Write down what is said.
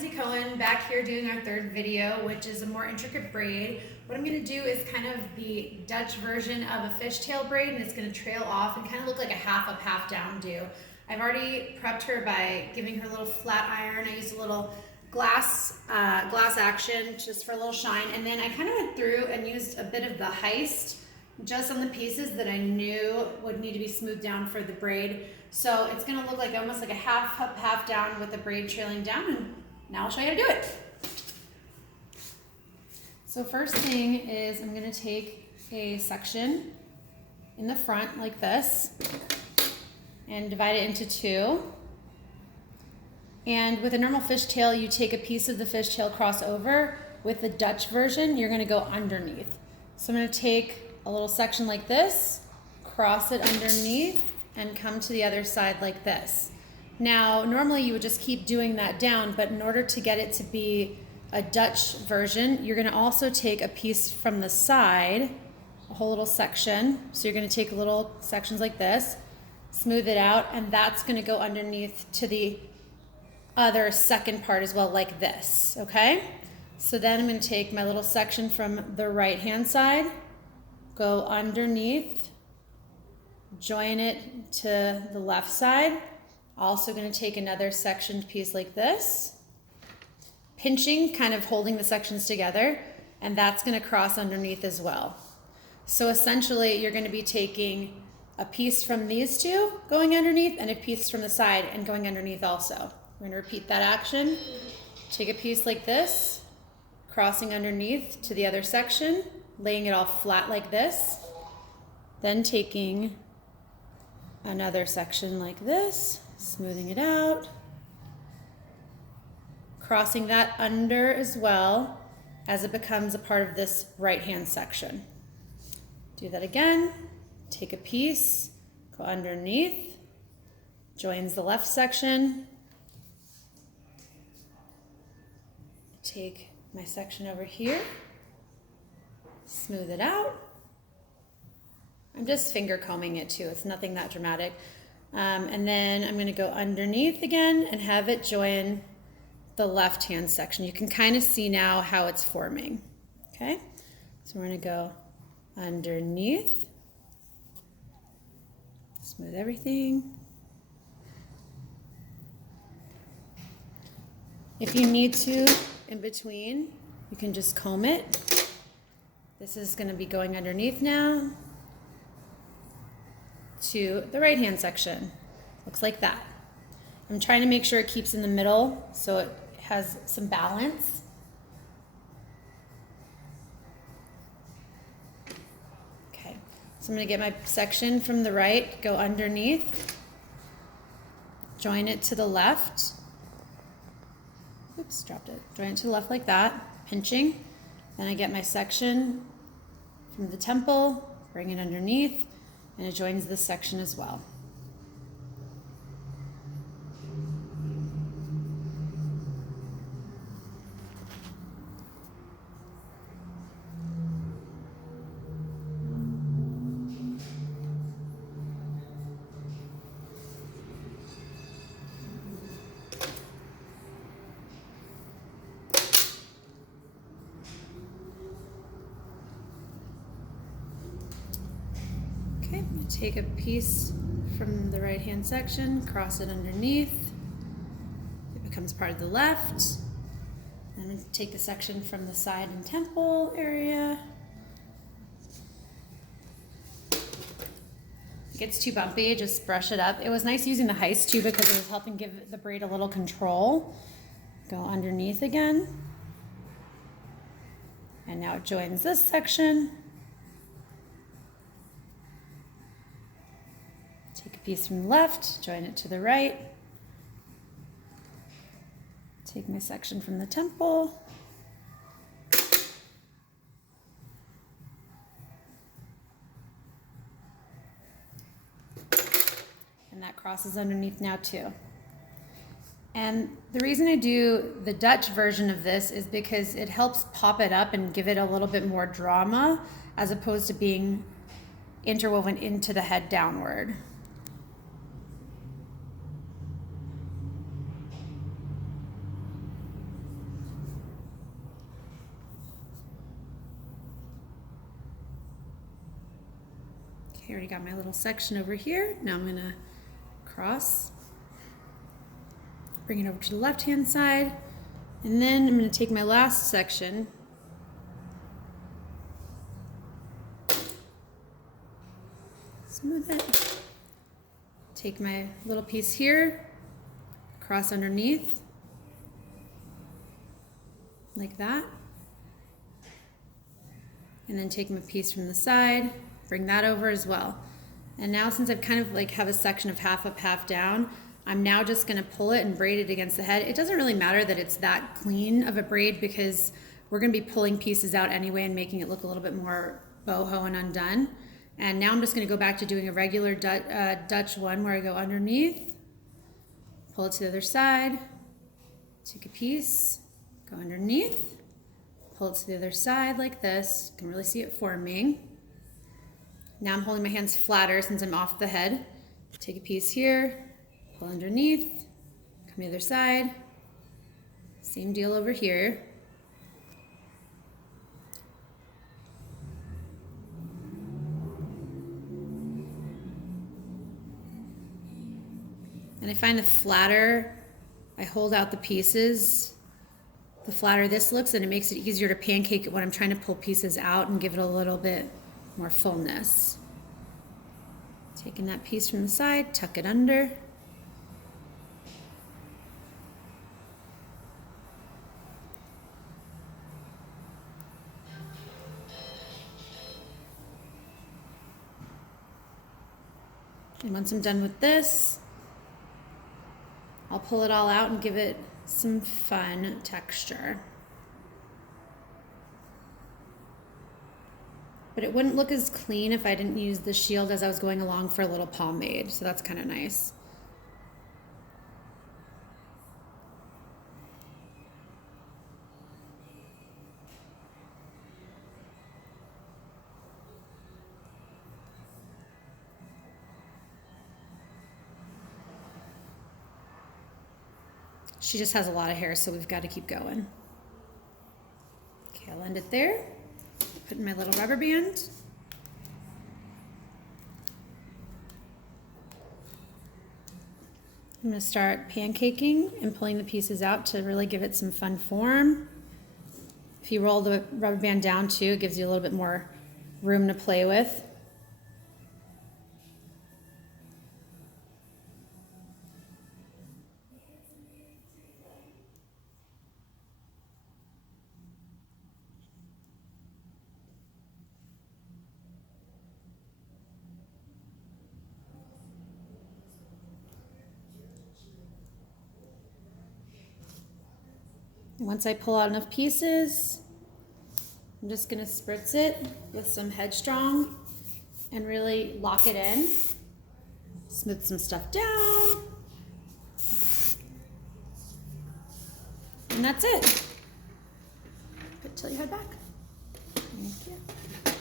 Lindsay Cohen, back here doing our third video, which is a more intricate braid. What I'm going to do is kind of the Dutch version of a fishtail braid, and it's going to trail off and kind of look like a half up, half down do. I've already prepped her by giving her a little flat iron. I used a little glass action just for a little shine, and then I kind of went through and used a bit of the heist just on the pieces that I knew would need to be smoothed down for the braid. So it's gonna look like almost like a half up, half down with the braid trailing down, and now I'll show you how to do it. So first thing is I'm gonna take a section in the front like this and divide it into two. And with a normal fishtail, you take a piece of the fishtail, cross over. With the Dutch version, you're gonna go underneath. So I'm gonna take a little section like this, cross it underneath, and come to the other side like this. Now, normally you would just keep doing that down, but in order to get it to be a Dutch version, you're gonna also take a piece from the side, a whole little section. So you're gonna take little sections like this, smooth it out, and that's gonna go underneath to the other second part as well, like this, okay? So then I'm gonna take my little section from the right-hand side, go underneath, join it to the left side. Also going to take another sectioned piece like this, pinching, kind of holding the sections together, and that's going to cross underneath as well. So essentially you're going to be taking a piece from these two going underneath and a piece from the side and going underneath also. We're going to repeat that action. Take a piece like this, crossing underneath to the other section, laying it all flat like this, then taking another section like this, smoothing it out, crossing that under as well as it becomes a part of this right-hand section. Do that again, take a piece, go underneath, joins the left section, take my section over here, smooth it out. I'm just finger combing it too. It's nothing that dramatic. And then I'm going to go underneath again and have it join the left-hand section. You can kind of see now how it's forming. Okay? So we're going to go underneath, smooth everything. If you need to, in between, you can just comb it. This is going to be going underneath now to the right-hand section. Looks like that. I'm trying to make sure it keeps in the middle so it has some balance. Okay, so I'm going to get my section from the right, go underneath, join it to the left. Oops, dropped it. Join it to the left like that, pinching. Then I get my section from the temple, bring it underneath, and it joins this section as well. Okay, take a piece from the right-hand section, cross it underneath. It becomes part of the left. I'm going to take the section from the side and temple area. If it gets too bumpy, just brush it up. It was nice using the heist too because it was helping give the braid a little control. Go underneath again. And now it joins this section. Take a piece from the left, join it to the right. Take my section from the temple. And that crosses underneath now too. And the reason I do the Dutch version of this is because it helps pop it up and give it a little bit more drama as opposed to being interwoven into the head downward. Okay, already got my little section over here. Now I'm gonna cross, bring it over to the left-hand side, and then I'm gonna take my last section, smooth it, take my little piece here, cross underneath, like that, and then take my piece from the side, bring that over as well. And now since I've kind of like have a section of half up, half down, I'm now just gonna pull it and braid it against the head. It doesn't really matter that it's that clean of a braid because we're gonna be pulling pieces out anyway and making it look a little bit more boho and undone. And now I'm just gonna go back to doing a regular Dutch one where I go underneath, pull it to the other side, take a piece, go underneath, pull it to the other side like this. You can really see it forming. Now I'm holding my hands flatter since I'm off the head. Take a piece here, pull underneath, come to the other side. Same deal over here. And I find the flatter I hold out the pieces, the flatter this looks, and it makes it easier to pancake it when I'm trying to pull pieces out and give it a little bit more fullness. Taking that piece from the side, tuck it under. And once I'm done with this, I'll pull it all out and give it some fun texture. But it wouldn't look as clean if I didn't use the shield as I was going along for a little pomade, so that's kind of nice. She just has a lot of hair, so we've got to keep going. Okay, I'll end it there. Put in my little rubber band. I'm going to start pancaking and pulling the pieces out to really give it some fun form. If you roll the rubber band down too, it gives you a little bit more room to play with. Once I pull out enough pieces, I'm just going to spritz it with some Headstrong and really lock it in. Smooth some stuff down. And that's it. Put it till you head back. Thank you.